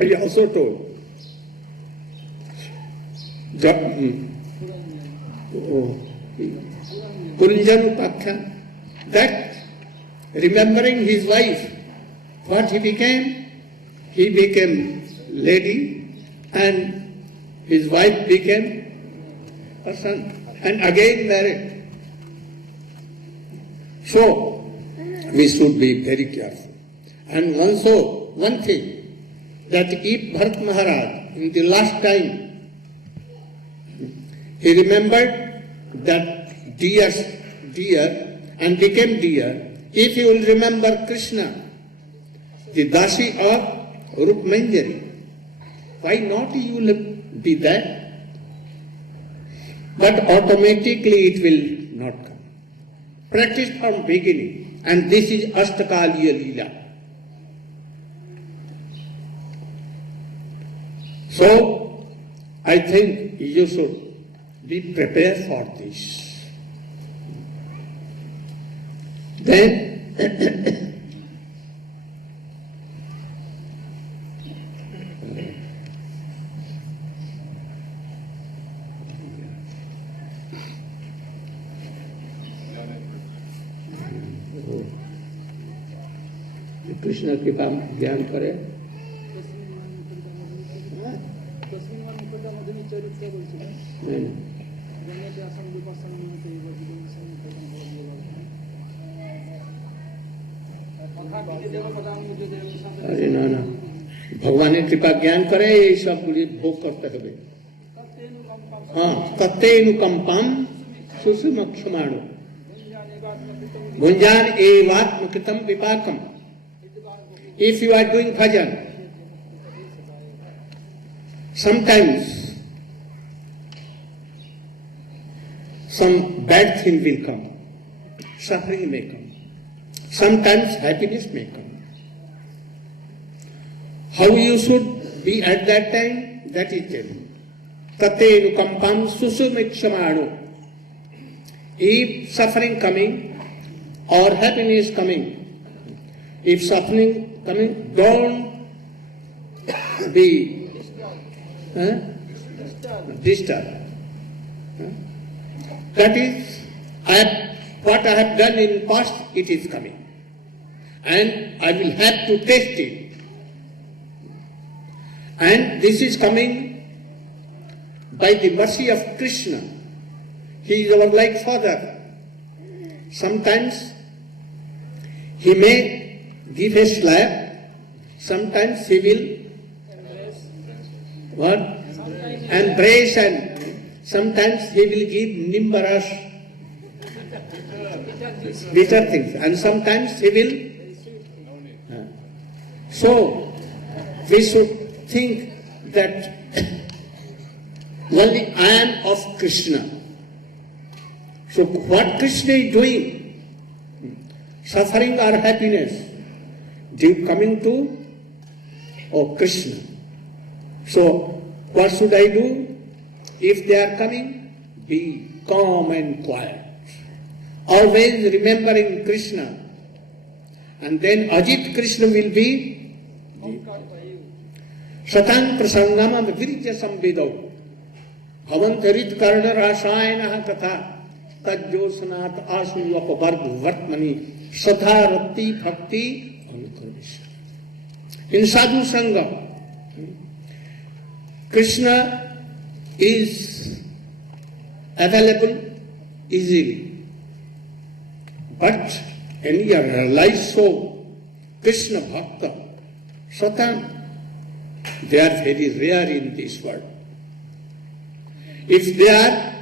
I also told. Puranjan Upakhyan, that remembering his wife, what he became? He became lady and his wife became a son and again married. So, we should be very careful. And also, one thing, that if Bharat Maharaj, in the last time, he remembered that deer and became deer, if you will remember Krishna, the Dasi of Rukmanjari, why not you will be that? But automatically it will not come. Practice from beginning, and this is Astakaliya Leela. So, I think you should be prepared for this. Then, Krishna कृपा ज्ञान करे अरे ना ना भगवान कृपा ज्ञान करे ये सब भोग करते हुए हाँ तत्तेनुकंपम सुसुमक्षमाणु भुंजान एवात्मकृतम विपाकम. If you are doing bhajan, sometimes some bad thing will come, suffering may come, sometimes happiness may come. How you should be at that time, that is there. Tate nukampam susumikshamaru. If suffering coming or happiness coming, if suffering coming, don't be disturbed. That is, what I have done in past, it is coming. And I will have to test it. And this is coming by the mercy of Krishna. He is our like father. Sometimes he may give a slap, sometimes he will embrace, and sometimes he will give nimbaras, bitter things, and sometimes he will. So, we should think that only I am of Krishna. So what Krishna is doing, suffering or happiness, due coming to Krishna. So what should I do? If they are coming, be calm and quiet. Always remembering Krishna. And then Ajit Krishna will be Satan Prasangama Virja Samvedau Bhavantarit Karna Rasayana Katha Tajjosanat Asu Apavarg Vartmani Sadharati Bhakti. In Sadhu Sangha, Krishna is available easily. But when you realize so, Krishna Bhakta, Satan, they are very rare in this world. If they are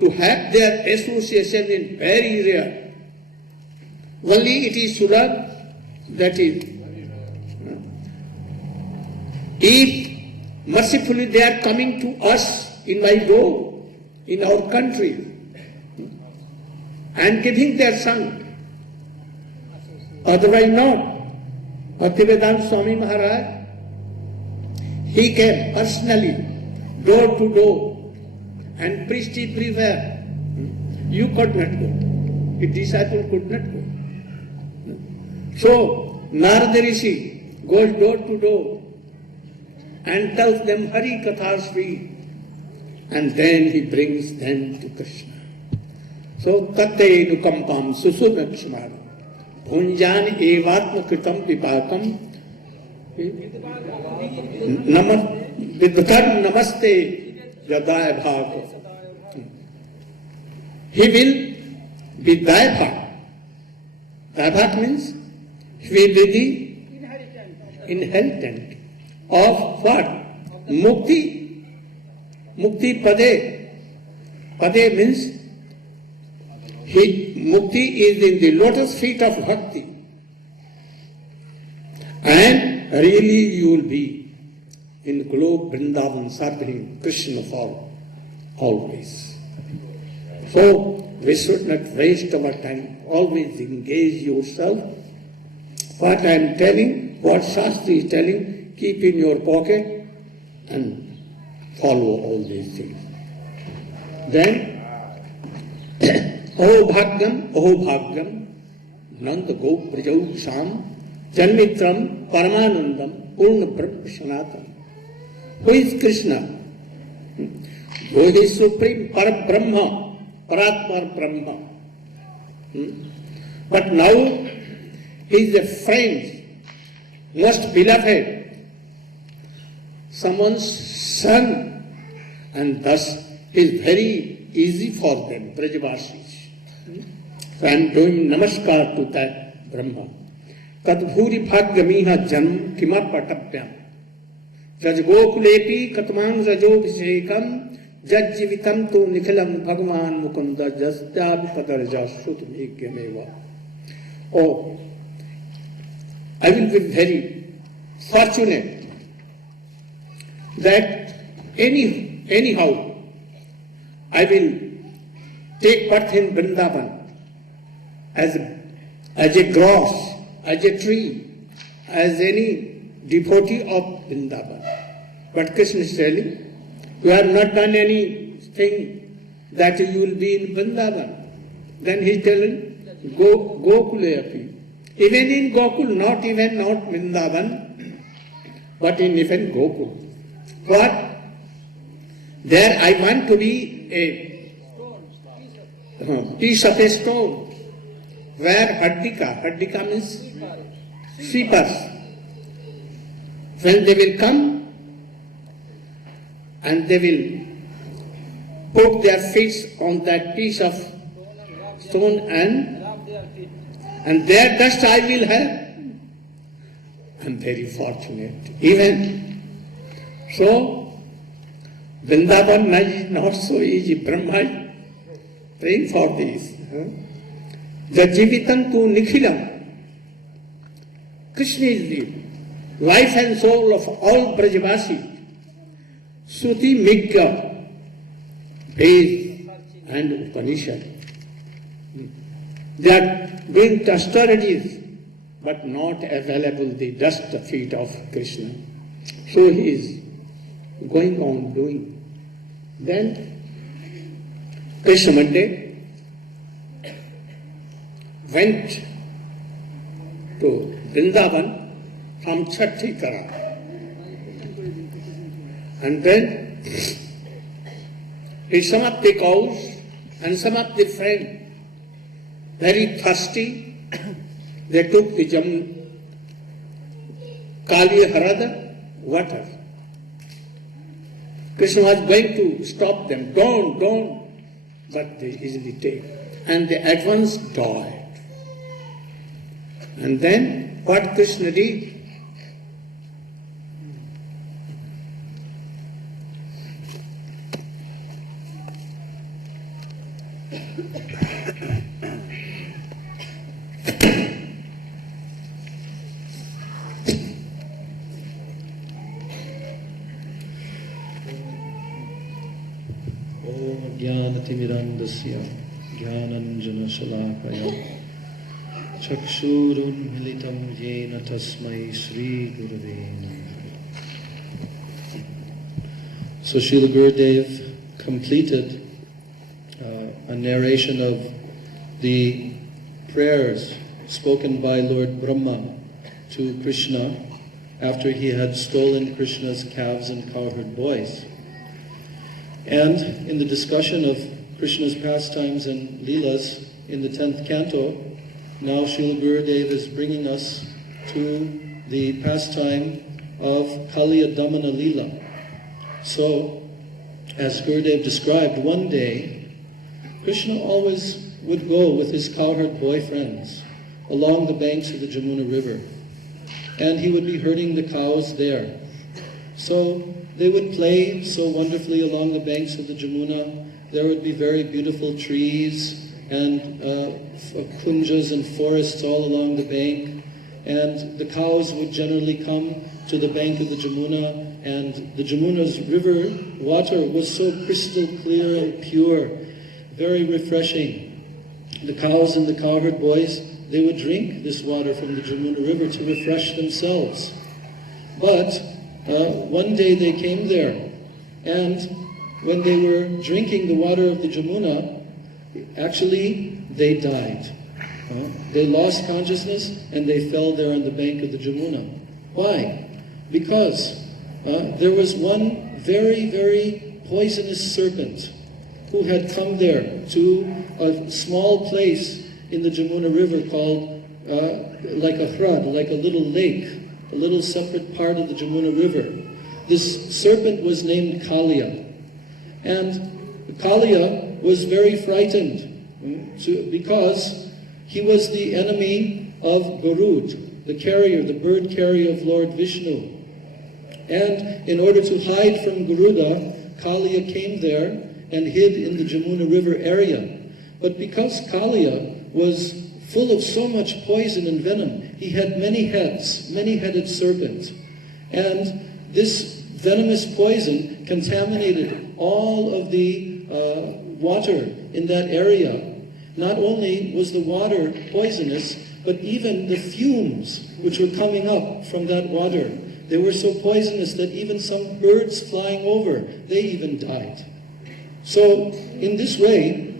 to have their association in very rare, only it is Surab, that is. If mercifully they are coming to us in my door, in our country, and giving their son, otherwise not. Bhaktivedanta Swami Maharaj, he came personally, door to door, and preached everywhere. You could not go. His disciple could not go. So, Narada Rishi goes door to door, and tells them Hari Katha Sri, and then he brings them to Krishna. So, Tate Nukampam Susunakshmara Bhunjan Evatma Kritam Vipakam Vidhar Namaste Yadaya Bhava. He will be Daibha. Daibha means he will be the inheritant of what? Mukti. Mukti Pade. Pade means Mukti is in the lotus feet of Bhakti. And really you will be in globe Vrindavan serving Krishna for always. So we should not waste our time. Always engage yourself. What I am telling, what Shastri is telling, keep in your pocket and follow all these things. Then, Oho Bhagyam, Nanda Go Prajau Sham, Janmitram, Paramanandam, Purna Brahma Sanatan. Who is Krishna? Who is Supreme Parabrahma, Paratmar Brahma. But now he is a friend, most beloved, someone's son, and thus he is very easy for them, Brajavasis. So I am doing namaskar to that Brahma. Tadbhuri bhagyamiha janam kimarpatapyam. Jajgokulepi katmang rajobhisekam jajjivitam tu nikhilam bhagavan mukunda jasyabi padarja shutamegyameva. Oh, I will be very fortunate that anyhow I will take birth in Vrindavan as a grass, as a tree, as any devotee of Vrindavan. But Krishna is telling, you have not done anything that you will be in Vrindavan. Then he is telling, Gokule. Even in Gokul, not Vrindavan, but in even Gokul. What? There I want to be a piece of a stone where Haddika means sweepers. When they will come and they will put their feet on that piece of stone and their dust I will have. I am very fortunate. Even so, Vrindavan is not so easy. Brahma is praying for this. Jajivitam tu nikhilam. Krishna is the life and soul of all Brajavasi. Suti Mikya, Ved and Upanishad. They are doing austerities, but not available the dust feet of Krishna. So he is going on doing. Then Krishna Monday went to Vrindavan from Chhattikara. And then some of the cows and some of the friends, very thirsty, they took the Kali Harada water. Krishna was going to stop them. Don't. But they easily take. And they at once died. And then what Krishna did? ज्ञानतिमिरान्धस्य ज्ञानाञ्जनशलाकया चक्षुरुन्मिलितं येन तस्मै श्रीगुरवे नमः. So Srila Gurudeva completed a narration of the prayers spoken by Lord Brahma to Krishna after he had stolen Krishna's calves and cowherd boys. And in the discussion of Krishna's pastimes and Leelas in the 10th canto, now Srila Gurudeva is bringing us to the pastime of Kaliya Damana Leela. So, as Gurudev described, one day, Krishna always would go with his cowherd boy friends along the banks of the Jamuna River. And he would be herding the cows there. So they would play so wonderfully along the banks of the Jamuna. There would be very beautiful trees and kunjas and forests all along the bank. And the cows would generally come to the bank of the Jamuna, and the Jamuna's river water was so crystal clear and pure, very refreshing. The cows and the cowherd boys, they would drink this water from the Jamuna River to refresh themselves. But one day they came there, and when they were drinking the water of the Jamuna, actually they died. They lost consciousness and they fell there on the bank of the Jamuna. Why? Because there was one very, very poisonous serpent who had come there to a small place in the Jamuna River called like a hrad, like a little lake, a little separate part of the Jamuna River. This serpent was named Kaliya. And Kaliya was very frightened because he was the enemy of Garud, the carrier, the bird carrier of Lord Vishnu. And in order to hide from Garuda, Kaliya came there and hid in the Jamuna River area. But because Kaliya was full of so much poison and venom, he had many heads, many-headed serpent. And this venomous poison contaminated all of the water in that area. Not only was the water poisonous, but even the fumes which were coming up from that water, they were so poisonous that even some birds flying over, they even died. So in this way,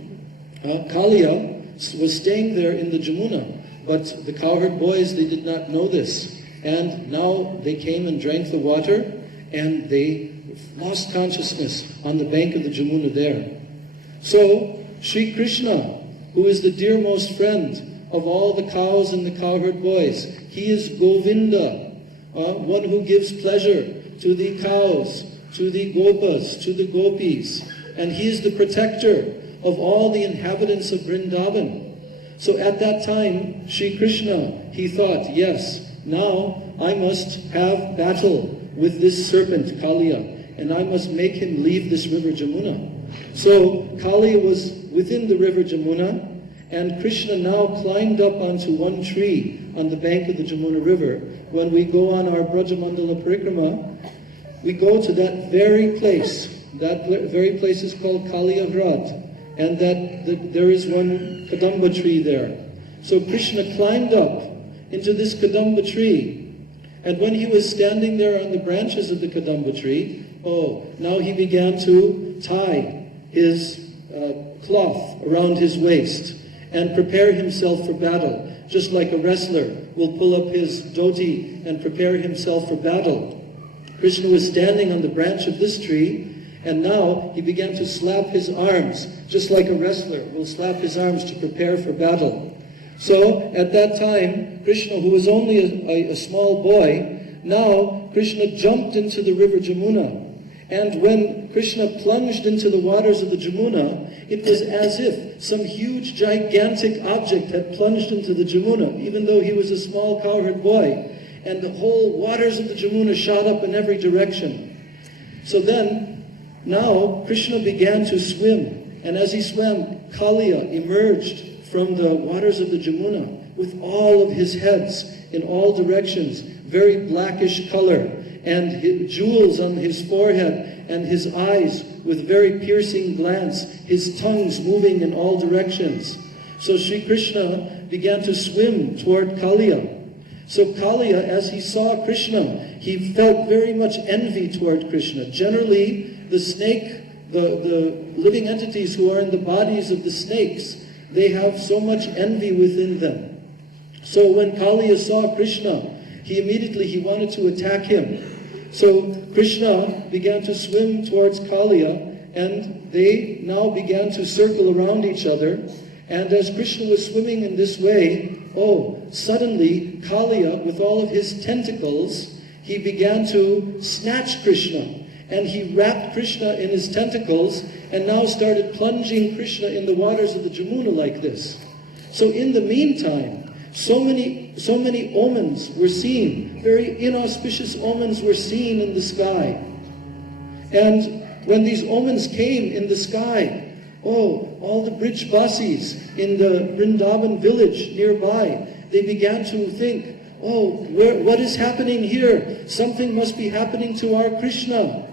Kaliya was staying there in the Jamuna, but the cowherd boys, they did not know this. And now they came and drank the water, and they lost consciousness on the bank of the Jamuna there. So Sri Krishna, who is the dearmost friend of all the cows and the cowherd boys, he is Govinda, one who gives pleasure to the cows, to the gopas, to the gopis, and he is the protector of all the inhabitants of Vrindavan. So at that time, Sri Krishna, he thought, yes, now I must have battle with this serpent Kaliya, and I must make him leave this river Jamuna. So Kaliya was within the river Jamuna, and Krishna now climbed up onto one tree on the bank of the Jamuna River. When we go on our Brajamandala Parikrama, we go to that very place. That very place is called Kaliya Hrad, and there is one Kadamba tree there. So Krishna climbed up into this Kadamba tree, and when he was standing there on the branches of the Kadamba tree, now he began to tie his cloth around his waist and prepare himself for battle, just like a wrestler will pull up his dhoti and prepare himself for battle. Krishna was standing on the branch of this tree, and now he began to slap his arms, just like a wrestler will slap his arms to prepare for battle. So at that time, Krishna, who was only a small boy, now Krishna jumped into the river Jamuna. And when Krishna plunged into the waters of the Jamuna, it was as if some huge, gigantic object had plunged into the Jamuna, even though he was a small cowherd boy. And the whole waters of the Jamuna shot up in every direction. So then, now Krishna began to swim. And as he swam, Kaliya emerged from the waters of the Jamuna with all of his heads in all directions, very blackish color, and jewels on his forehead, and his eyes with very piercing glance, his tongues moving in all directions. So Sri Krishna began to swim toward Kaliya. So Kaliya, as he saw Krishna, he felt very much envy toward Krishna. Generally, the snake, the living entities who are in the bodies of the snakes, they have so much envy within them. So when Kaliya saw Krishna, he wanted to attack him. So Krishna began to swim towards Kaliya, and they now began to circle around each other. And as Krishna was swimming in this way, suddenly Kaliya, with all of his tentacles, he began to snatch Krishna. And he wrapped Krishna in his tentacles and now started plunging Krishna in the waters of the Jamuna like this. So in the meantime, so many omens were seen, very inauspicious omens were seen in the sky. And when these omens came in the sky, all the Brijbasis in the Vrindavan village nearby, they began to think, what is happening here? Something must be happening to our Krishna.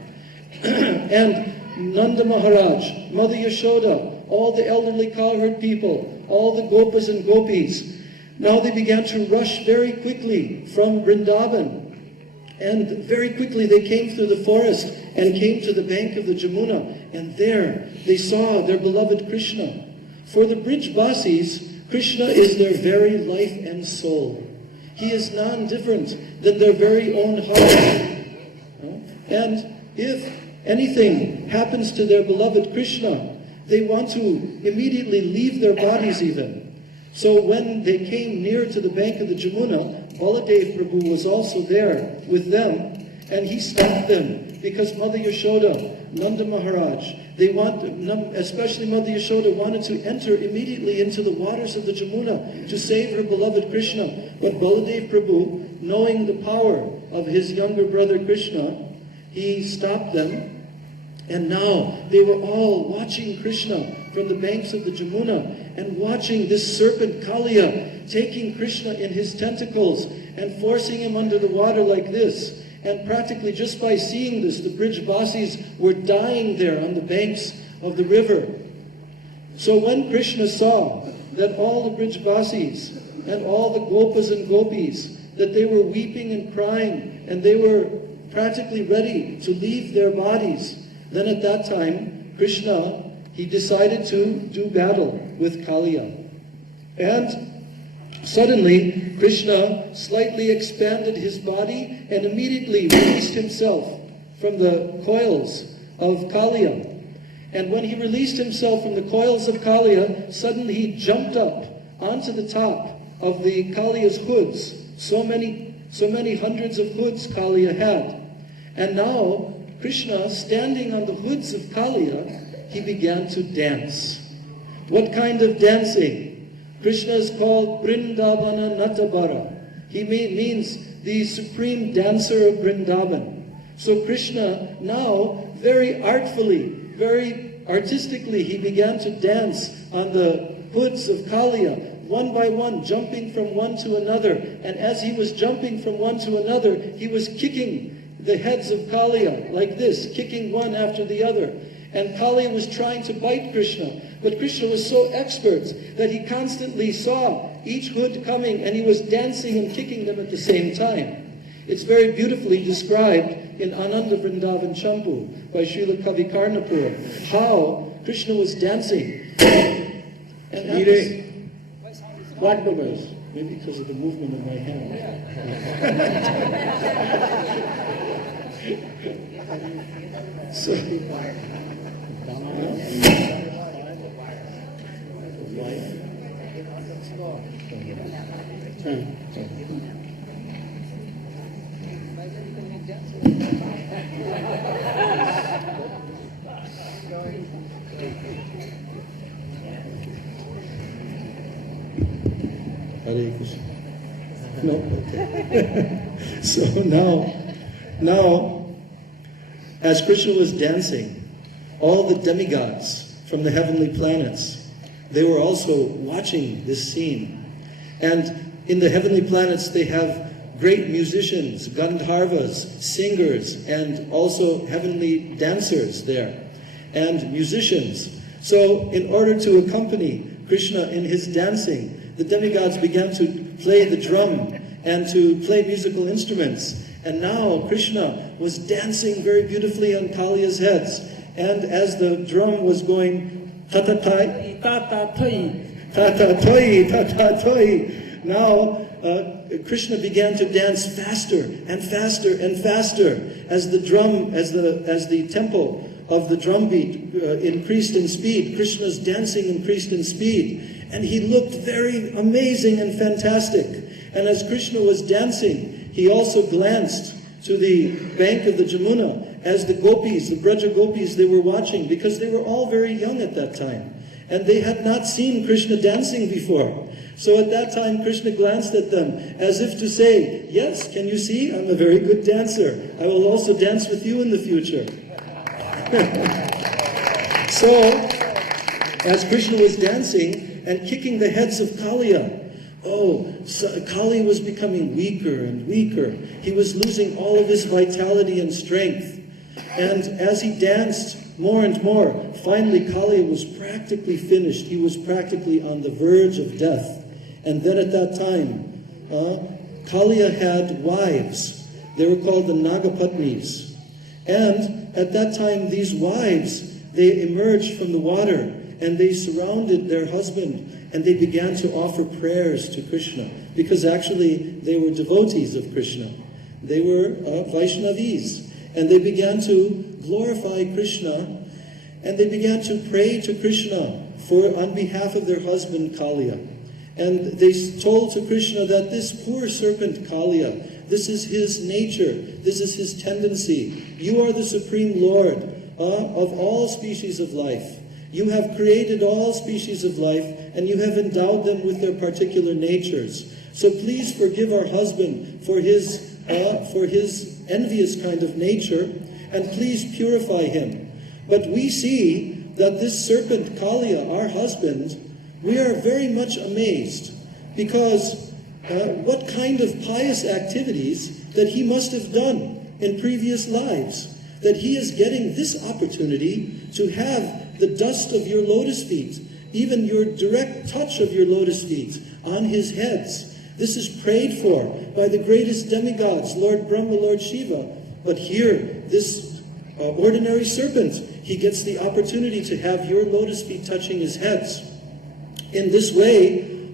And Nanda Maharaj, Mother Yashoda, all the elderly cowherd people, all the gopas and gopis, now they began to rush very quickly from Vrindavan. And very quickly they came through the forest and came to the bank of the Jamuna. And there they saw their beloved Krishna. For the Brijbasis, Krishna is their very life and soul. He is non-different than their very own heart. And if anything happens to their beloved Krishna, they want to immediately leave their bodies even. So when they came near to the bank of the Jamuna, Baladev Prabhu was also there with them, and he stopped them because Mother Yashoda, Nanda Maharaj, especially Mother Yashoda, wanted to enter immediately into the waters of the Jamuna to save her beloved Krishna. But Baladev Prabhu, knowing the power of his younger brother Krishna, he stopped them. And now they were all watching Krishna from the banks of the Jamuna and watching this serpent Kaliya taking Krishna in his tentacles and forcing him under the water like this. And practically just by seeing this, the Brijbasis were dying there on the banks of the river. So when Krishna saw that all the Brijbasis and all the gopas and gopis, that they were weeping and crying and they were practically ready to leave their bodies, then at that time, Krishna, he decided to do battle with Kaliya. And suddenly, Krishna slightly expanded his body and immediately released himself from the coils of Kaliya. And when he released himself from the coils of Kaliya, suddenly he jumped up onto the top of the Kaliya's hoods. So many hundreds of hoods Kaliya had. And now, Krishna, standing on the hoods of Kaliya, he began to dance. What kind of dancing? Krishna is called Vrindavana Natabara. He means the supreme dancer of Vrindavan. So Krishna now, very artfully, very artistically, he began to dance on the hoods of Kaliya, one by one, jumping from one to another. And as he was jumping from one to another, he was kicking the heads of Kaliya like this, kicking one after the other. And Kaliya was trying to bite Krishna. But Krishna was so expert that he constantly saw each hood coming and he was dancing and kicking them at the same time. It's very beautifully described in Ananda Vrindavan Champu by Srila Kavi Karnapur, how Krishna was dancing. And what numbers? Maybe because of the movement of my hand. So, Hare Krishna. No, okay. So now, as Krishna was dancing, all the demigods from the heavenly planets, they were also watching this scene. And in the heavenly planets, they have great musicians, Gandharvas, singers, and also heavenly dancers there, and musicians. So in order to accompany Krishna in his dancing, the demigods began to play the drum and to play musical instruments. And now Krishna was dancing very beautifully on Kaliya's heads. And as the drum was going, tatatai, tatatoi, tatatoi, tatatoi, now Krishna began to dance faster and faster and faster as the tempo of the drum beat increased in speed. Krishna's dancing increased in speed, and he looked very amazing and fantastic. And as Krishna was dancing, he also glanced to the bank of the Jamuna as the gopis, the Braja gopis, they were watching, because they were all very young at that time, and they had not seen Krishna dancing before. So at that time, Krishna glanced at them as if to say, yes, can you see? I'm a very good dancer. I will also dance with you in the future. So, as Krishna was dancing and kicking the heads of Kaliya, Kali was becoming weaker and weaker. He was losing all of his vitality and strength. And as he danced more and more, finally Kali was practically finished. He was practically on the verge of death. And then at that time, Kaliya had wives. They were called the Nagapatnis. And at that time, these wives, they emerged from the water and they surrounded their husband and they began to offer prayers to Krishna, because actually they were devotees of Krishna. They were Vaishnavis, and they began to glorify Krishna, and they began to pray to Krishna on behalf of their husband Kaliya. And they told to Krishna that this poor serpent Kaliya, this is his nature, this is his tendency. You are the Supreme Lord of all species of life. You have created all species of life, and you have endowed them with their particular natures. So please forgive our husband for his envious kind of nature, and please purify him. But we see that this serpent Kaliya, our husband, we are very much amazed, because what kind of pious activities that he must have done in previous lives, that he is getting this opportunity to have the dust of your lotus feet, even your direct touch of your lotus feet on his heads. This is prayed for by the greatest demigods, Lord Brahma, Lord Shiva. But here, this ordinary serpent, he gets the opportunity to have your lotus feet touching his heads. In this way,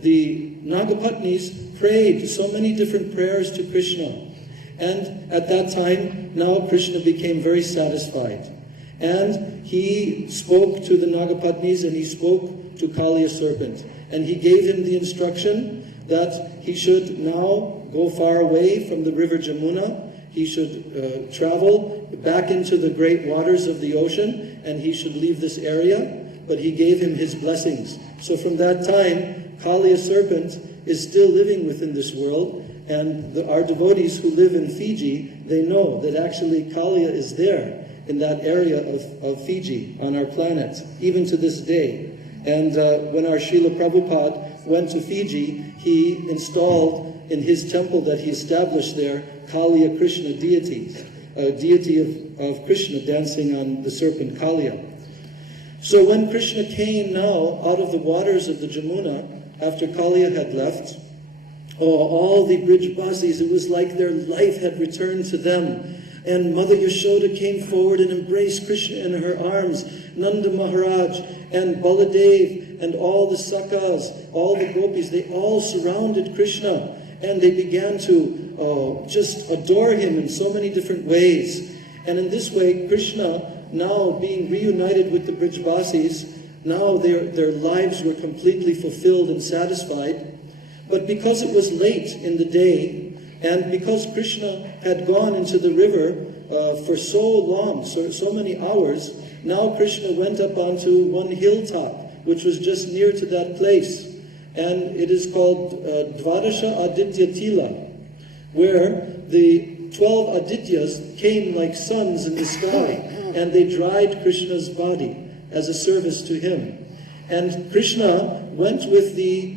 the Nagapatnis prayed so many different prayers to Krishna. And at that time, now Krishna became very satisfied. And he spoke to the Nagapatnis, and he spoke to Kaliya serpent. And he gave him the instruction that he should now go far away from the river Jamuna. He should travel back into the great waters of the ocean, and he should leave this area. But he gave him his blessings. So from that time, Kaliya serpent is still living within this world. And our devotees who live in Fiji, they know that actually Kaliya is there in that area of Fiji, on our planet, even to this day. And when our Srila Prabhupada went to Fiji, he installed in his temple that he established there, Kaliya Krishna deities, a deity of Krishna dancing on the serpent Kaliya. So when Krishna came now out of the waters of the Jamuna, after Kaliya had left, all the Brijbasis, it was like their life had returned to them. And Mother Yashoda came forward and embraced Krishna in her arms. Nanda Maharaj and Baladev and all the Sakas, all the gopis, they all surrounded Krishna. And they began to just adore him in so many different ways. And in this way, Krishna, now being reunited with the Brijbasis, now their lives were completely fulfilled and satisfied. But because it was late in the day, and because Krishna had gone into the river for so long, so many hours, now Krishna went up onto one hilltop, which was just near to that place. And it is called Dvadasha Aditya Tila, where the 12 Adityas came like suns in the sky, and they dried Krishna's body as a service to him. And Krishna went with the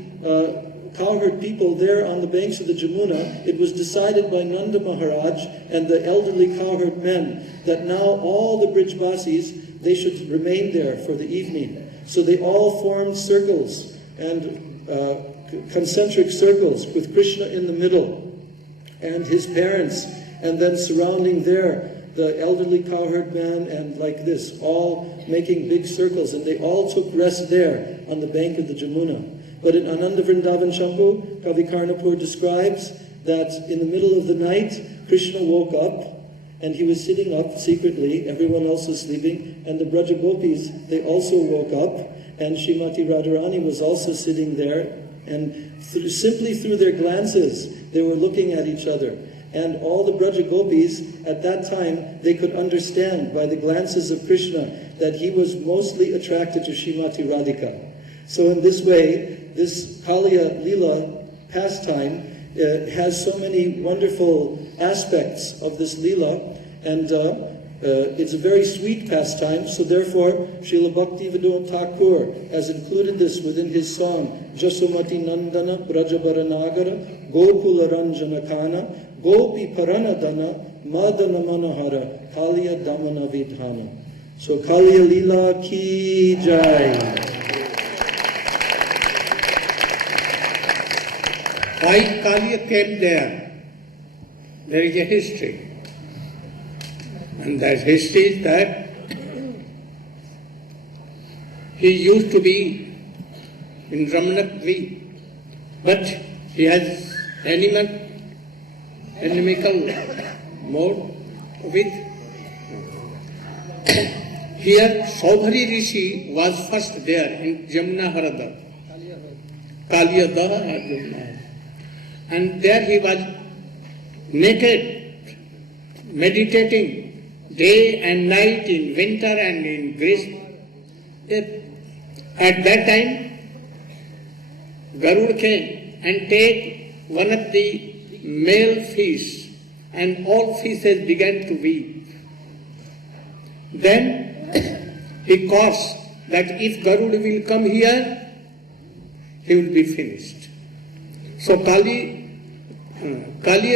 cowherd people there on the banks of the Jamuna. It was decided by Nanda Maharaj and the elderly cowherd men that now all the Brijbasis, they should remain there for the evening. So they all formed circles and concentric circles with Krishna in the middle and his parents, and then surrounding there the elderly cowherd man, and like this, all making big circles, and they all took rest there on the bank of the Jamuna. But in Ananda Vrindavan Shambhu, Kavi Karnapur describes that in the middle of the night, Krishna woke up and he was sitting up secretly, everyone else was sleeping, and the Braja Gopis, they also woke up, and Srimati Radharani was also sitting there, and simply through their glances, they were looking at each other. And all the Braja Gopis, at that time, they could understand by the glances of Krishna that he was mostly attracted to Srimati Radhika. So in this way, this Kaliya Leela pastime has so many wonderful aspects of this Leela, and it's a very sweet pastime, so therefore Srila Bhaktivedanta Thakur has included this within his song, Jasumati Nandana Brajabaranagara Gokula Ranjana Kana Gopi Paranadana Madana Manahara Kaliya Damana Vidhana. So Kaliya Leela ki jai. Why Kaliya came there? There is a history. And that history is that he used to be in Ramanakvi, but he has inimical mode with. Here Saubhari Rishi was first there in Jamuna Harada. Kaliya Daha. And there he was naked, meditating day and night, in winter and in Grishma. At that time, Garud came and take one of the male fish, and all fishes began to weep. Then he caused that if Garud will come here, he will be finished. So Kaliya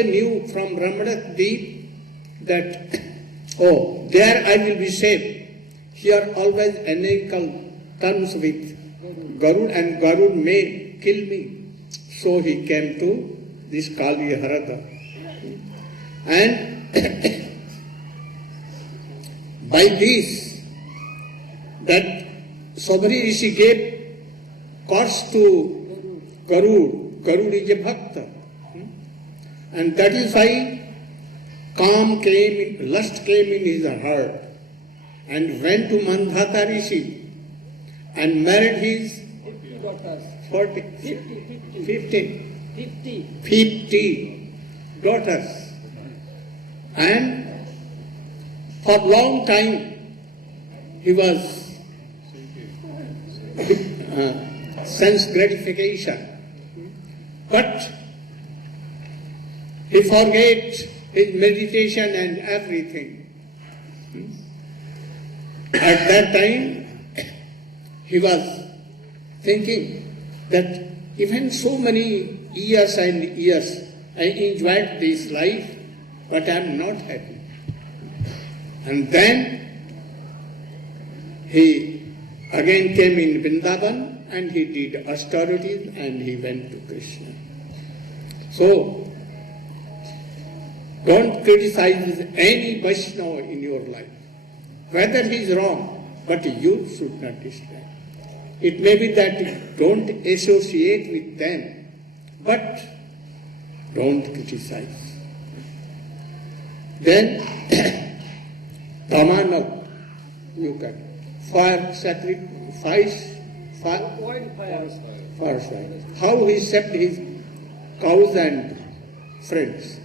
knew from Ramanak Deep that, oh, there I will be safe. Here always unequal terms with Garud, and Garud may kill me. So he came to this Kaliya Harada. And by this, that Saubhari Rishi gave course to Garud. Garud is a bhakta. And that is why lust came in his heart, and went to Mandhata Rishi and married his 50 daughters. And for a long time he was sense gratification. But he forget his meditation and everything. At that time, he was thinking that even so many years and years I enjoyed this life, but I am not happy. And then he again came in Vrindavan and he did austerities and he went to Krishna. So, don't criticize any Vaishnava in your life. Whether he is wrong, but you should not destroy. It may be that you don't associate with them, but don't criticize. Then, Tamana, you can fire sacrifice, forest fire. How he saved his cows and friends.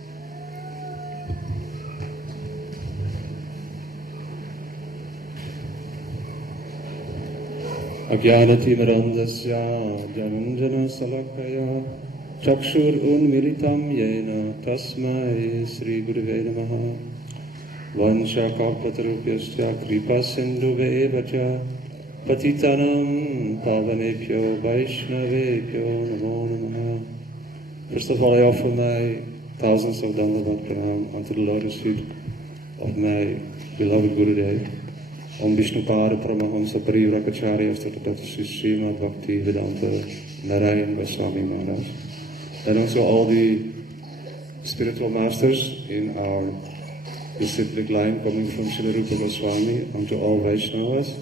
Ajnanatimirandasya jananjana salakaya chakshur unmilitam yena tasmai Sri Gurudeva namaha vansha kalpatarupyasya kripa sindhuve vacha patitanam pavanebhyo vaishnavebhyo namo namaha. First of all, I offer my thousands of Dandavat Pranam unto the lotus feet of my beloved Gurudev. Om Vishnupada Paramahamsa Parivrakacharya Statata Srimad Bhakti Vedanta Narayan Goswami Maharaj. And also all the spiritual masters in our disciplic line coming from Srila Rupa Goswami, unto all Vaishnavas,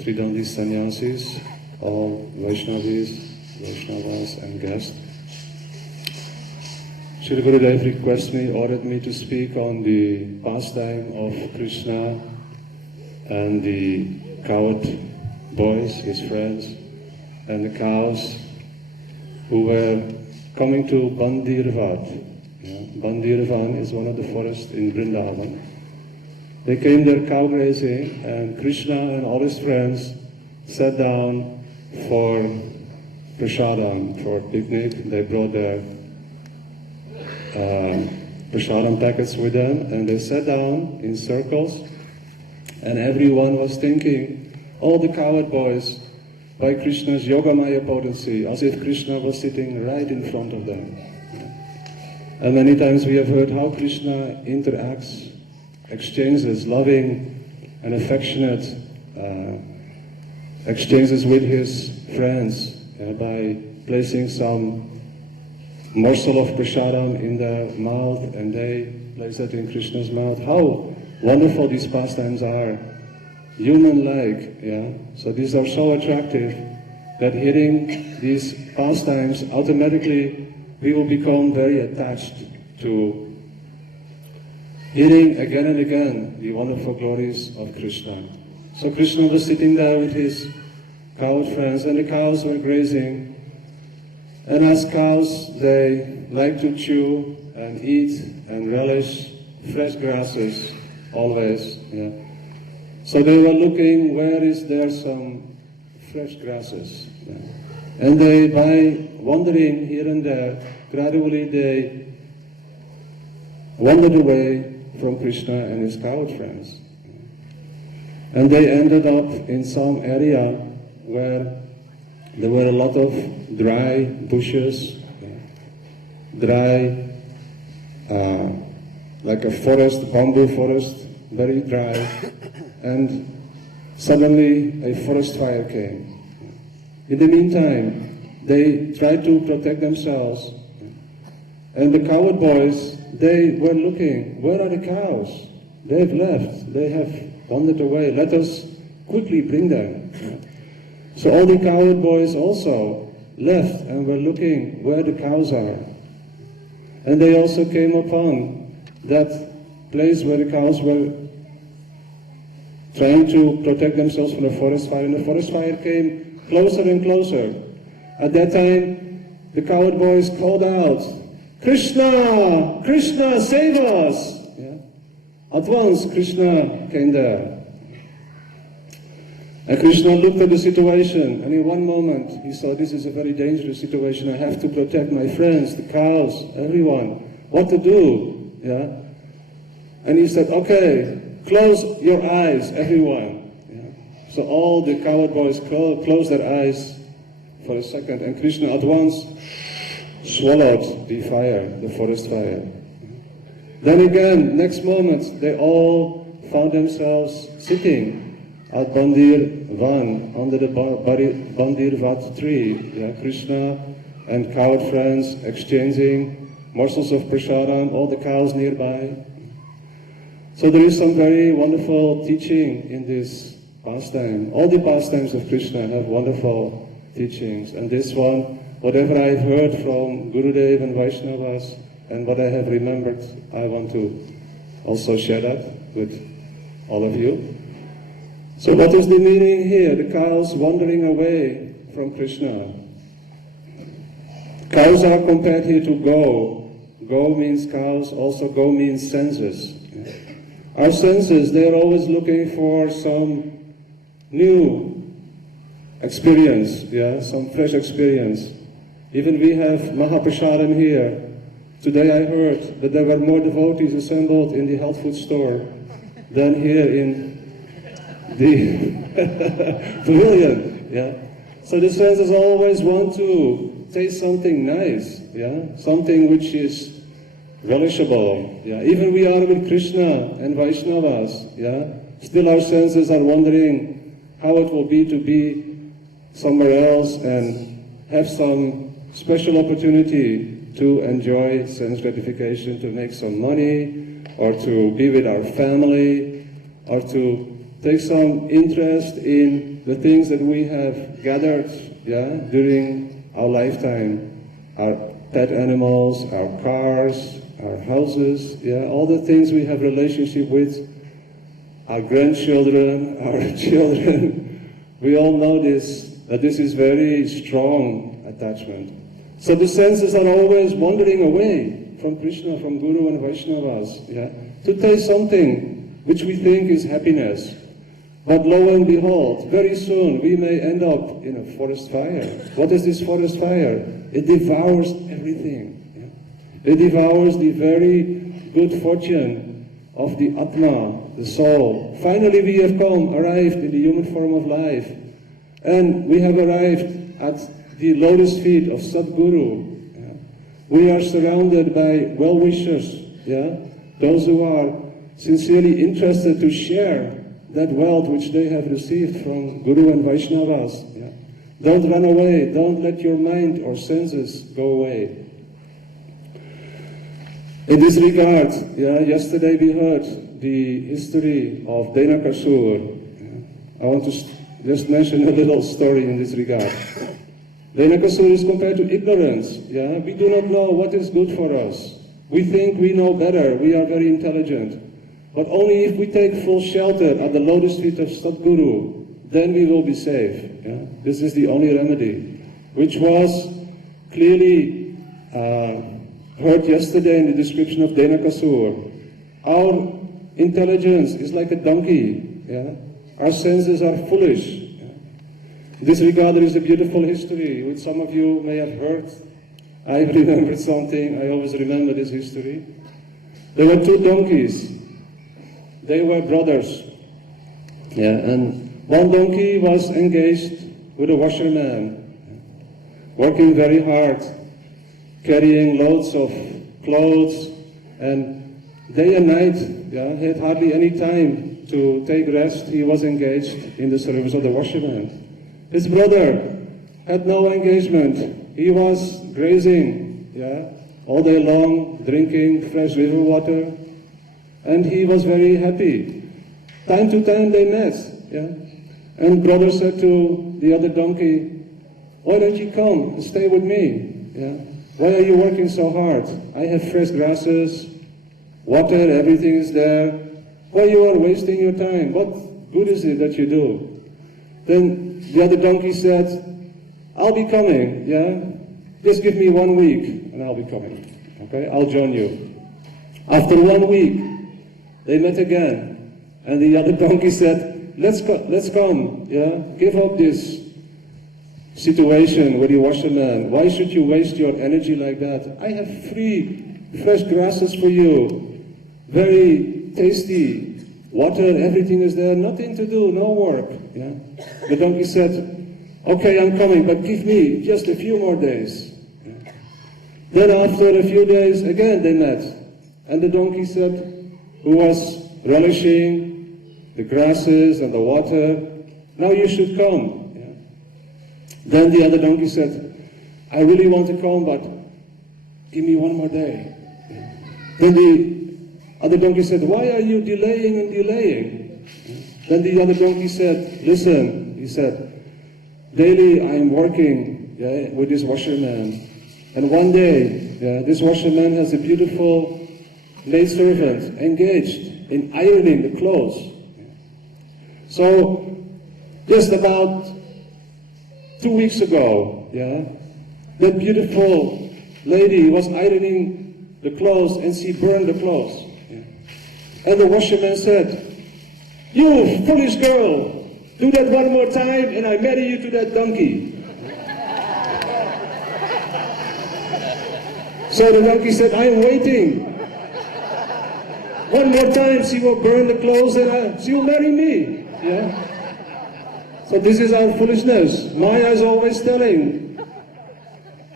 Tridandi Sannyasis, all Vaishnavis, Vaishnavas and guests. Srila Gurudeva ordered me to speak on the pastime of Krishna and the coward boys, his friends, and the cows who were coming to Bandirvat. Bandirvan is one of the forests in Vrindavan. They came there cow grazing, and Krishna and all his friends sat down for prasadam, for picnic. They brought their prasadam packets with them, and they sat down in circles, and everyone was thinking, all the coward boys, by Krishna's Yogamaya potency, as if Krishna was sitting right in front of them. And many times we have heard how Krishna interacts, exchanges loving and affectionate exchanges with his friends by placing some morsel of prasadam in their mouth, and they place that in Krishna's mouth. How wonderful these pastimes are, human-like, yeah? So these are so attractive that hearing these pastimes, automatically we will become very attached to hearing again and again the wonderful glories of Krishna. So Krishna was sitting there with his coward friends, and the cows were grazing. And as cows, they like to chew and eat and relish fresh grasses, always. Yeah. So they were looking, where is there some fresh grasses? Yeah. And they, by wandering here and there, gradually they wandered away from Krishna and his coward friends. And they ended up in some area where there were a lot of dry bushes, dry, like a forest, bamboo forest, very dry, and suddenly a forest fire came. In the meantime, they tried to protect themselves, and the coward boys, they were looking, where are the cows? They've left, they have wandered away, let us quickly bring them. So all the coward boys also left and were looking where the cows are. And they also came upon that place where the cows were trying to protect themselves from the forest fire, and the forest fire came closer and closer. At that time, the coward boys called out, Krishna! Krishna, save us! Yeah. At once, Krishna came there. And Krishna looked at the situation, and in one moment, he saw, this is a very dangerous situation. I have to protect my friends, the cows, everyone. What to do? Yeah? And he said, okay, close your eyes, everyone. Yeah? So all the coward boys closed their eyes for a second, and Krishna at once swallowed the fire, the forest fire. Then again, next moment, they all found themselves sitting at Bandir Van, under the Bandir Vat tree. Yeah, Krishna and coward friends exchanging morsels of prasadam, all the cows nearby. So there is some very wonderful teaching in this pastime. All the pastimes of Krishna have wonderful teachings, and this one, whatever I've heard from Gurudeva and Vaishnavas, and what I have remembered, I want to also share that with all of you. So what is the meaning here? The cows wandering away from Krishna. Cows are compared here to go. Go means cows, also go means senses. Our senses, they are always looking for some new experience, yeah, some fresh experience. Even we have Mahaprasadam here. Today I heard that there were more devotees assembled in the health food store than here in the pavilion, yeah. So the senses always want to taste something nice, yeah, something which is relishable, yeah. Even we are with Krishna and Vaishnavas, yeah. Still our senses are wondering how it will be to be somewhere else and have some special opportunity to enjoy sense gratification, to make some money, or to be with our family, or to take some interest in the things that we have gathered, yeah, during our lifetime, our pet animals, our cars, our houses, all the things we have relationship with, our grandchildren, our children. We all know this, that this is very strong attachment. So the senses are always wandering away from Krishna, from Guru and Vaishnavas, to taste something which we think is happiness. But lo and behold, very soon we may end up in a forest fire. What is this forest fire? It devours everything. It devours the very good fortune of the Atma, the soul. Finally we have arrived in the human form of life. And we have arrived at the lotus feet of Sadguru. We are surrounded by well-wishers, those who are sincerely interested to share that wealth which they have received from Guru and Vaishnavas. Don't run away. Don't let your mind or senses go away. In this regard, yesterday we heard the history of Dhenukasur. I want to just mention a little story in this regard. Dhenukasur is compared to ignorance. We do not know what is good for us. We think we know better. We are very intelligent. But only if we take full shelter at the lotus feet of Sadguru, then we will be safe. This is the only remedy, which was clearly heard yesterday in the description of Dhenukasur. Our intelligence is like a donkey. Our senses are foolish. In this regard, there is a beautiful history, which some of you may have heard. I remembered something. I always remember this history. There were two donkeys. They were brothers. And one donkey was engaged with a washerman, working very hard, carrying loads of clothes, and day and night, he had hardly any time to take rest. He was engaged in the service of the washerman. His brother had no engagement. He was grazing, all day long, drinking fresh river water, and he was very happy. Time to time they met, and brother said to the other donkey, why don't you come and stay with me? Why are you working so hard? I have fresh grasses, water, everything is there. Why you are wasting your time? What good is it that you do? Then the other donkey said, I'll be coming, Just give me 1 week and I'll be coming, okay? I'll join you. After 1 week, they met again, and the other donkey said, let's come, Give up this situation with the washerman. Why should you waste your energy like that? I have free, fresh grasses for you, very tasty, water, everything is there, nothing to do, no work. The donkey said, okay, I'm coming, but give me just a few more days. Then after a few days, again they met, and the donkey said, who was relishing the grasses and the water, now you should come. Then the other donkey said, I really want to come, but give me 1 more day. Then the other donkey said, why are you delaying and delaying? Then the other donkey said, listen, he said, daily I am working with this washerman. And one day, this washerman has a beautiful maidservant engaged in ironing the clothes. So, just about 2 weeks ago, that beautiful lady was ironing the clothes and she burned the clothes. And the washerman said, you foolish girl, do that 1 more time and I marry you to that donkey. So the donkey said, I am waiting. 1 more time she will burn the clothes and she will marry me. So this is our foolishness. Maya is always telling,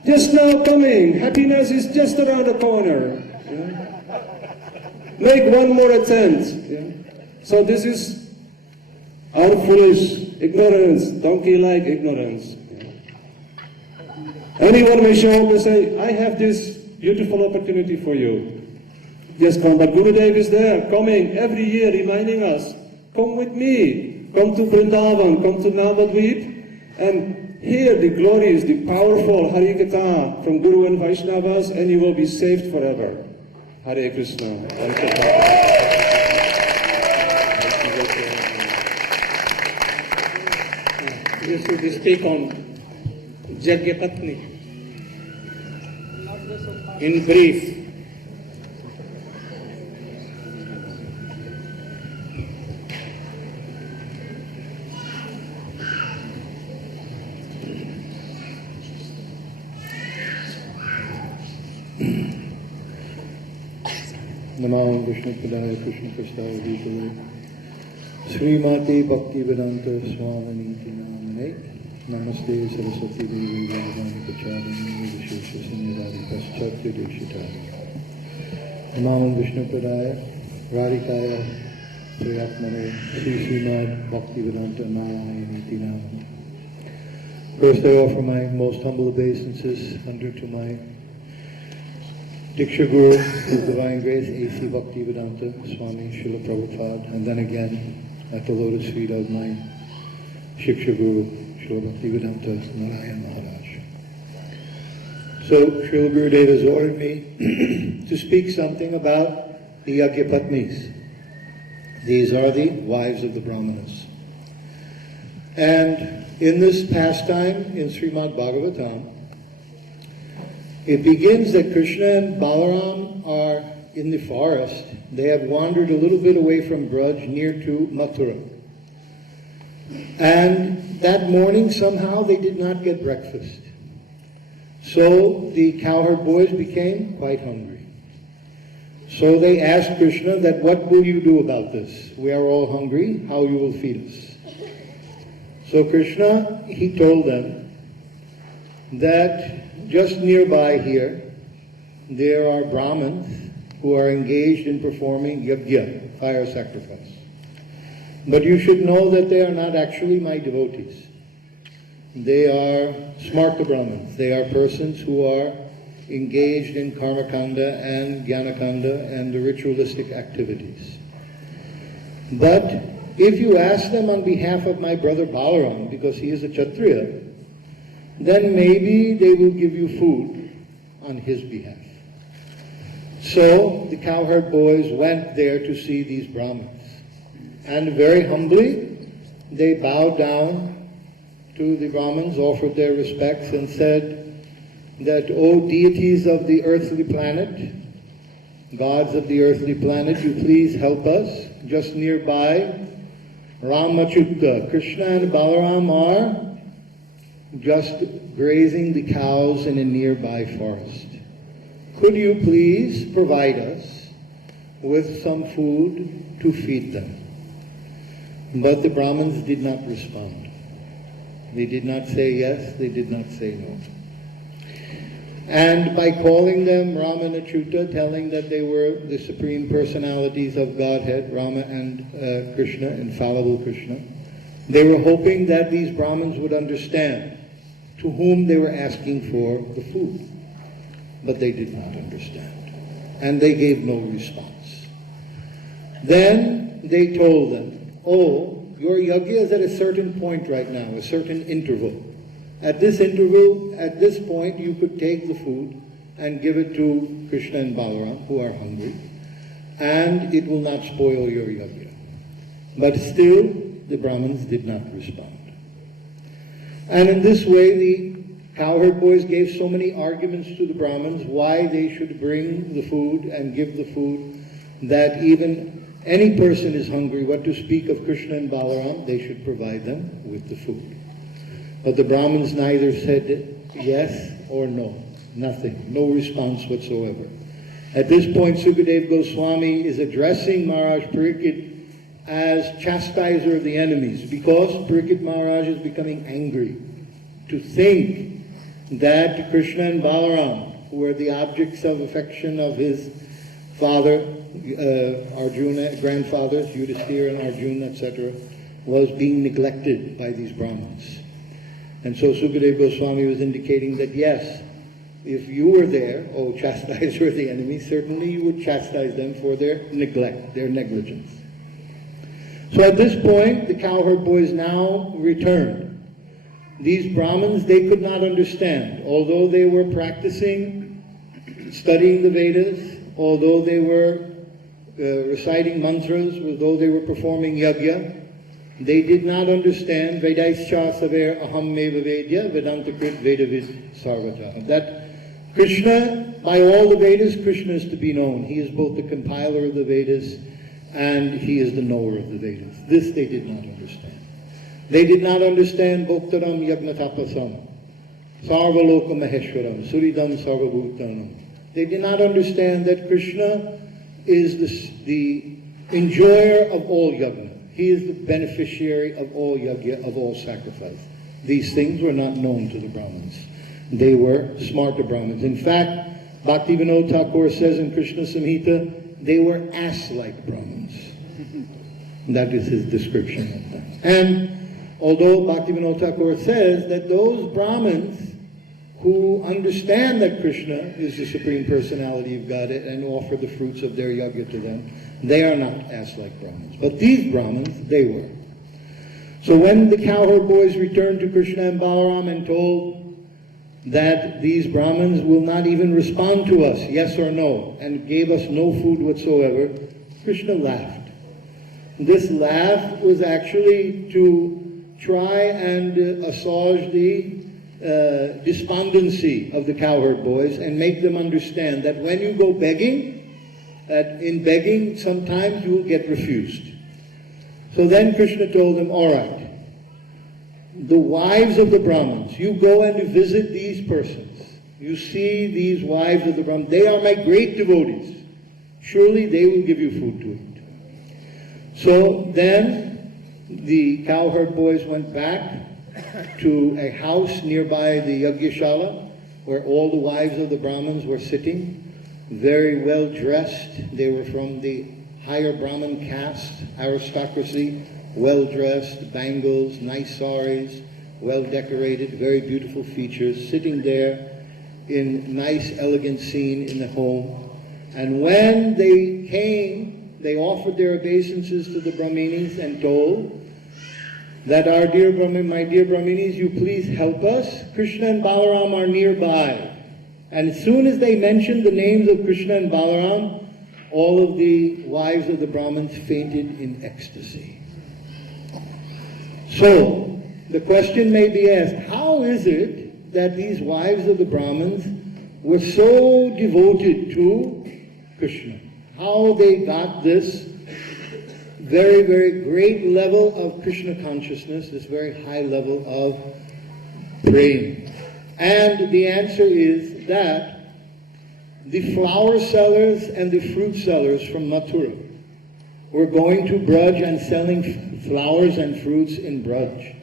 just now coming, happiness is just around the corner. Make 1 more attempt. So this is our foolish ignorance, donkey-like ignorance. Anyone may show up and say, I have this beautiful opportunity for you. Just come. But Gurudeva is there, coming every year, reminding us, come with me. Come to Vrindavan, come to Navadvip, and Hear the glories, the powerful Harikatha from Guru and Vaishnavas, and you will be saved forever. Hare Krishna. You should speak on Jagyapatni in brief. Namo Vishnu Padaya Krishna Prasthaya Vitale Srimati Bhakti Vedanta Swami Namane Namaste Saraswati Devi Vajrani Pachadini Vishesha Sanyadari Paschatya Deshitari Namo Vishnu Padaya Radhikaya Priyatmane Sri Srimad Bhakti Vedanta Narayani Namane. First I offer my most humble obeisances unto my Diksha Guru, His Divine Grace, A.C. Bhaktivedanta Swami Srila Prabhupada, and then again at the lotus feet of my Shiksha Guru, Srila Bhaktivedanta Narayan Maharaj. So Srila Gurudeva has ordered me to speak something about the Yagyapatnis. These are the wives of the Brahmanas. And in this pastime in Srimad Bhagavatam, it begins that Krishna and Balaram are in the forest. They have wandered a little bit away from Braj near to Mathura. And that morning somehow they did not get breakfast. So the cowherd boys became quite hungry. So they asked Krishna that, what will you do about this? We are all hungry, how you will feed us? So Krishna, he told them that just nearby here, there are Brahmins who are engaged in performing yajna, fire sacrifice. But you should know that they are not actually my devotees. They are smarta Brahmins. They are persons who are engaged in karmakanda and jnanakanda and the ritualistic activities. But if you ask them on behalf of my brother Balaram, because he is a Kshatriya, then maybe they will give you food on his behalf. So the cowherd boys went there to see these Brahmins. And very humbly, they bowed down to the Brahmins, offered their respects, and said that, O deities of the earthly planet, gods of the earthly planet, you please help us. Just nearby, Ramachutta, Krishna and Balaram are just grazing the cows in a nearby forest. Could you please provide us with some food to feed them? But the Brahmins did not respond. They did not say yes, they did not say no. And by calling them Rama and Achyuta, telling that they were the supreme personalities of Godhead, Rama and Krishna, infallible Krishna, they were hoping that these Brahmins would understand to whom they were asking for the food. But they did not understand. And they gave no response. Then they told them, oh, your yajna is at a certain point right now, a certain interval. At this interval, at this point, you could take the food and give it to Krishna and Balaram, who are hungry, and it will not spoil your yajna. But still, the Brahmins did not respond. And in this way, the cowherd boys gave so many arguments to the Brahmins why they should bring the food and give the food, that even any person is hungry, what to speak of Krishna and Balaram, they should provide them with the food. But the Brahmins neither said yes or no, nothing, no response whatsoever. At this point, Sukadeva Goswami is addressing Maharaj Parikshit as chastiser of the enemies, because Parikshit Maharaj is becoming angry to think that Krishna and Balaram, who were the objects of affection of his father, Arjuna, grandfathers, Yudhisthira and Arjuna, etc., was being neglected by these Brahmins. And so Sukadeva Goswami was indicating that yes, if you were there, O chastiser of the enemy, certainly you would chastise them for their neglect, their negligence. So at this point, the cowherd boys now returned. And they told Krishna that, these Brahmins, they could not understand. Although they were practicing, studying the Vedas, although they were reciting mantras, although they were performing yajna, they did not understand Vedaischa saver aham meva vedya vedanta-krit vedavid sarvata. That Krishna, by all the Vedas, Krishna is to be known. He is both the compiler of the Vedas and he is the knower of the Vedas. This they did not understand. They did not understand Bhoktaram Yagnatapasam, Sarvaloka Maheshwaram, Suridam Sarvabhutanam. They did not understand that Krishna is the enjoyer of all yajna. He is the beneficiary of all yajna, of all sacrifice. These things were not known to the Brahmins. They were smarter Brahmins. In fact, Bhaktivinoda Thakur says in Krishna Samhita, they were ass-like Brahmins. That is his description of them. And although Bhaktivinoda Thakur says that those Brahmins who understand that Krishna is the Supreme Personality of Godhead and offer the fruits of their yajna to them, they are not ass-like Brahmins. But these Brahmins, they were. So when the cowherd boys returned to Krishna and Balaram and told that these Brahmins will not even respond to us, yes or no, and gave us no food whatsoever, Krishna laughed. This laugh was actually to try and assuage the despondency of the cowherd boys and make them understand that when you go begging, that in begging sometimes you will get refused. So then Krishna told them, all right, the wives of the Brahmins, you go and you visit these persons. You see these wives of the Brahmins. They are my great devotees. Surely they will give you food to eat. So then the cowherd boys went back to a house nearby the Yagyashala where all the wives of the Brahmins were sitting, very well dressed. They were from the higher Brahmin caste, aristocracy, well dressed, bangles, nice saris, well decorated, very beautiful features, sitting there in nice elegant scene in the home. And when they came, they offered their obeisances to the Brahminis and told that my dear Brahminis, you please help us. Krishna and Balaram are nearby. And as soon as they mentioned the names of Krishna and Balaram, all of the wives of the Brahmins fainted in ecstasy. So, the question may be asked, how is it that these wives of the Brahmins were so devoted to Krishna? How they got this very, very great level of Krishna consciousness, this very high level of praying? And the answer is that the flower sellers and the fruit sellers from Mathura were going to Braj and selling flowers and fruits in Braj.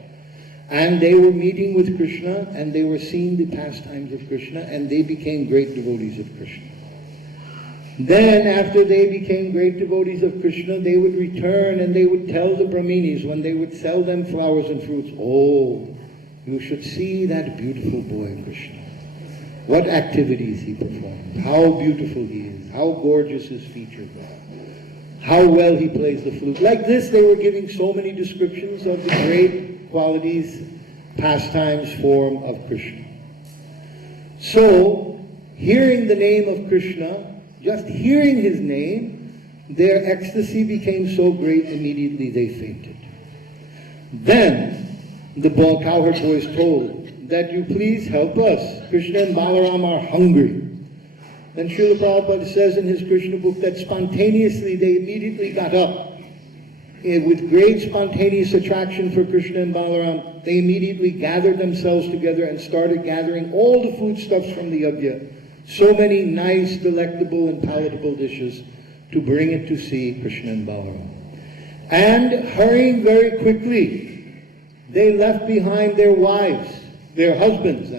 And they were meeting with Krishna and they were seeing the pastimes of Krishna and they became great devotees of Krishna. Then after they became great devotees of Krishna, they would return and they would tell the Brahminis when they would sell them flowers and fruits, oh, you should see that beautiful boy Krishna. What activities he performs, how beautiful he is, how gorgeous his features are, how well he plays the flute. Like this, they were giving so many descriptions of the great qualities, pastimes, form of Krishna. So, hearing the name of Krishna, just hearing his name, their ecstasy became so great, immediately they fainted. Then, the cowherd boys told that you please help us. Krishna and Balaram are hungry. Then Srila Prabhupada says in his Krishna book that spontaneously they immediately got up. With great spontaneous attraction for Krishna and Balaram, they immediately gathered themselves together and started gathering all the foodstuffs from the yajna. So many nice, delectable, and palatable dishes to bring it to see Krishna and Balaram. And hurrying very quickly, they left behind their wives, their husbands,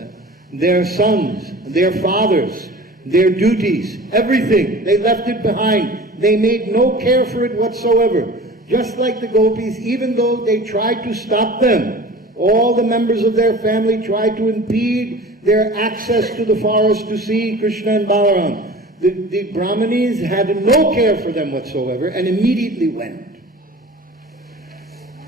their sons, their fathers, their duties, everything. They left it behind. They made no care for it whatsoever. Just like the gopis, even though they tried to stop them, all the members of their family tried to impede their access to the forest to see Krishna and Balaram. The Brahmanis had no care for them whatsoever and immediately went.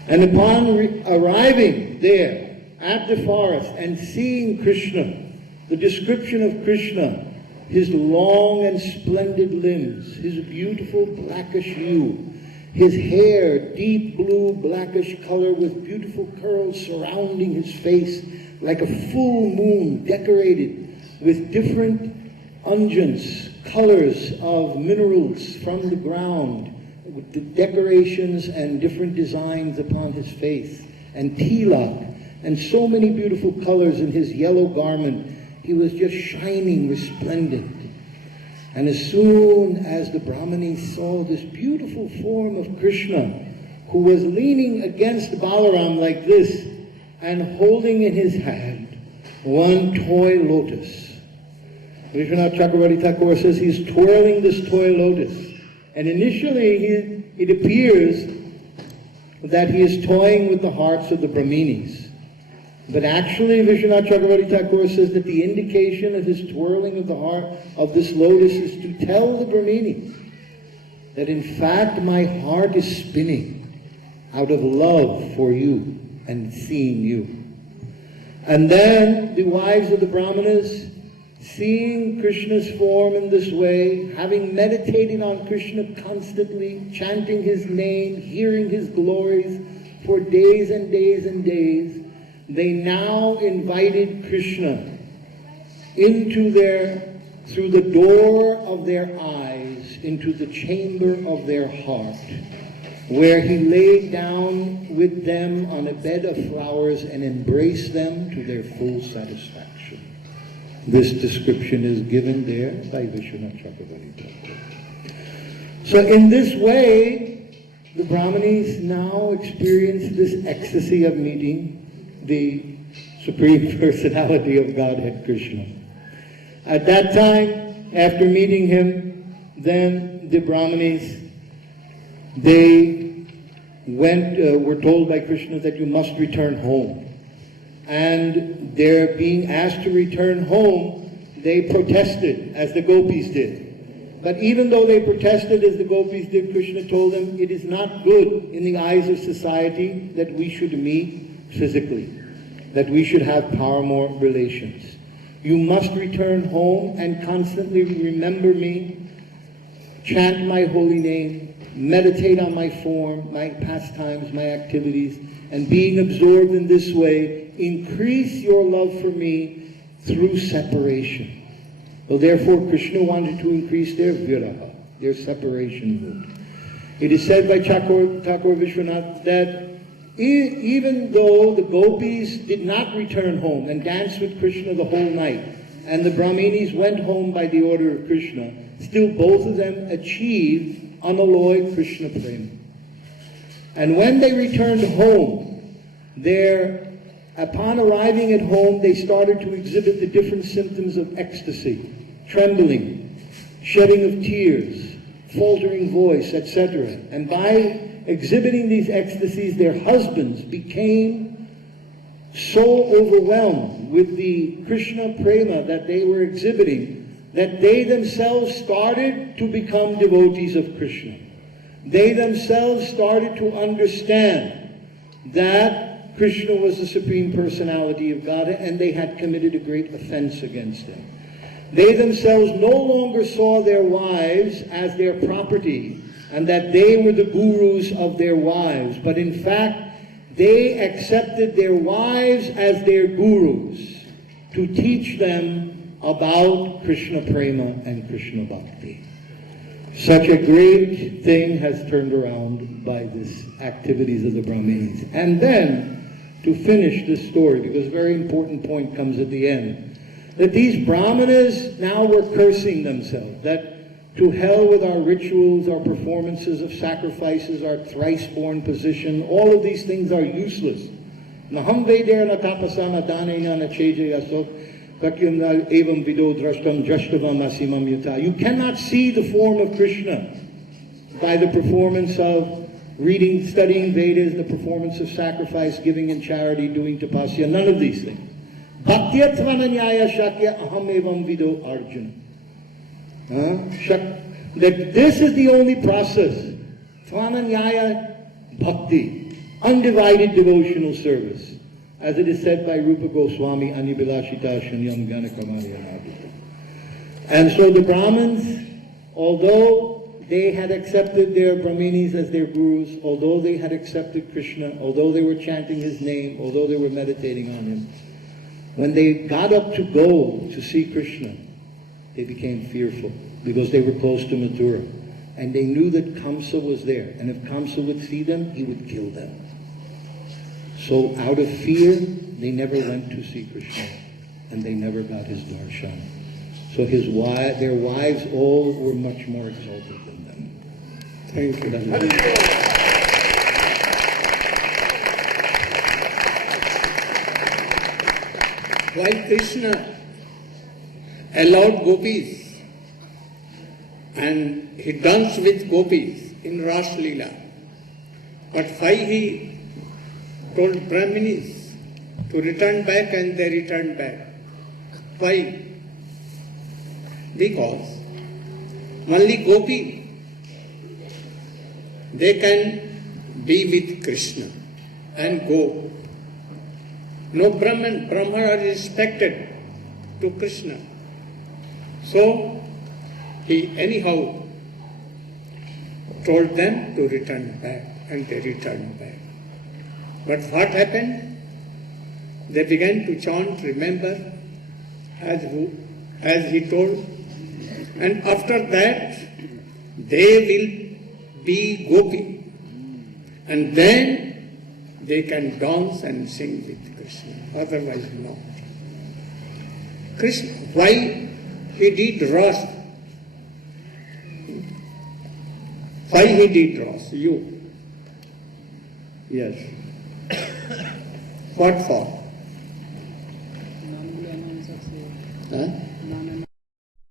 And upon arriving there at the forest and seeing Krishna, the description of Krishna, his long and splendid limbs, his beautiful blackish hue, his hair, deep blue blackish color with beautiful curls surrounding his face like a full moon decorated with different unguents, colors of minerals from the ground, with the decorations and different designs upon his face, and tilak, and so many beautiful colors in his yellow garment. He was just shining, resplendent. And as soon as the Brahmanis saw this beautiful form of Krishna, who was leaning against Balaram like this, and holding in his hand one toy lotus. Vishwanath Chakravarti Thakur says he's twirling this toy lotus. And initially it appears that he is toying with the hearts of the Brahminis. But actually, Vishwanath Chakravarti Thakur says that the indication of his twirling of the heart of this lotus is to tell the Brahminis that in fact my heart is spinning out of love for you and seeing you. And then the wives of the Brahmanas, seeing Krishna's form in this way, having meditated on Krishna constantly, chanting his name, hearing his glories for days and days and days, they now invited Krishna through the door of their eyes, into the chamber of their heart, where he laid down with them on a bed of flowers and embraced them to their full satisfaction. This description is given there by Vishwanath Chakravarti Thakur. So in this way, the Brahmanis now experience this ecstasy of meeting the Supreme Personality of Godhead, Krishna. At that time, after meeting him, then the Brahmanis, they were told by Krishna that you must return home. And they're being asked to return home, they protested, as the gopis did. But even though they protested as the gopis did, Krishna told them, it is not good in the eyes of society that we should meet physically, that we should have paramour relations. You must return home and constantly remember me, chant my holy name, meditate on my form, my pastimes, my activities, and being absorbed in this way, increase your love for me through separation. So therefore Krishna wanted to increase their viraha, their separation mood. It is said by Thakur Vishwanath that even though the gopis did not return home and danced with Krishna the whole night, and the Brahminis went home by the order of Krishna, still both of them achieved unalloyed Krishna prema. And when they returned home, upon arriving at home, they started to exhibit the different symptoms of ecstasy, trembling, shedding of tears, faltering voice, etc. And by exhibiting these ecstasies, their husbands became so overwhelmed with the Krishna prema that they were exhibiting that they themselves started to become devotees of Krishna. They themselves started to understand that Krishna was the Supreme Personality of Godhead, and they had committed a great offense against him. They themselves no longer saw their wives as their property, and that they were the gurus of their wives. But in fact, they accepted their wives as their gurus to teach them about Krishna Prema and Krishna Bhakti. Such a great thing has turned around by these activities of the Brahmanis. And then, to finish this story, because a very important point comes at the end, that these Brahmanas now were cursing themselves, that to hell with our rituals, our performances of sacrifices, our thrice-born position, all of these things are useless. Naham vedera tapasana danena na chejayaso kakyam evam vido drashtam drashtavam asimam yuta. You cannot see the form of Krishna by the performance of reading, studying Vedas, the performance of sacrifice, giving in charity, doing tapasya, none of these things. Bhaktyatvananyaya shakya aham evam vido arjuna. That this is the only process. Tvananyaya bhakti, undivided devotional service. as it is said by Rupa Goswami, Anibilashita Shunyam Ganakramanyanabhita. And so the Brahmins, although they had accepted their Brahminis as their gurus, although they had accepted Krishna, although they were chanting his name, although they were meditating on him, when they got up to go to see Krishna, they became fearful because they were close to Mathura. And they knew that Kamsa was there. And if Kamsa would see them, he would kill them. So out of fear, they never went to see Krishna. And they never got his darshan. So their wives all were much more exalted than them. Thank you. Why Krishna allowed gopis and he danced with gopis in Ras Leela, but why he told Brahminis to return back and they returned back? Why? Because only gopi, they can be with Krishna and go. No Brahman are respected to Krishna. So he anyhow told them to return back, and they returned back. But what happened? They began to chant, remember, as he told, and after that they will be gopi, and then they can dance and sing with Krishna, otherwise not. Krishna, why he did Ras? Why he did Ras? You. Yes. What for? Huh?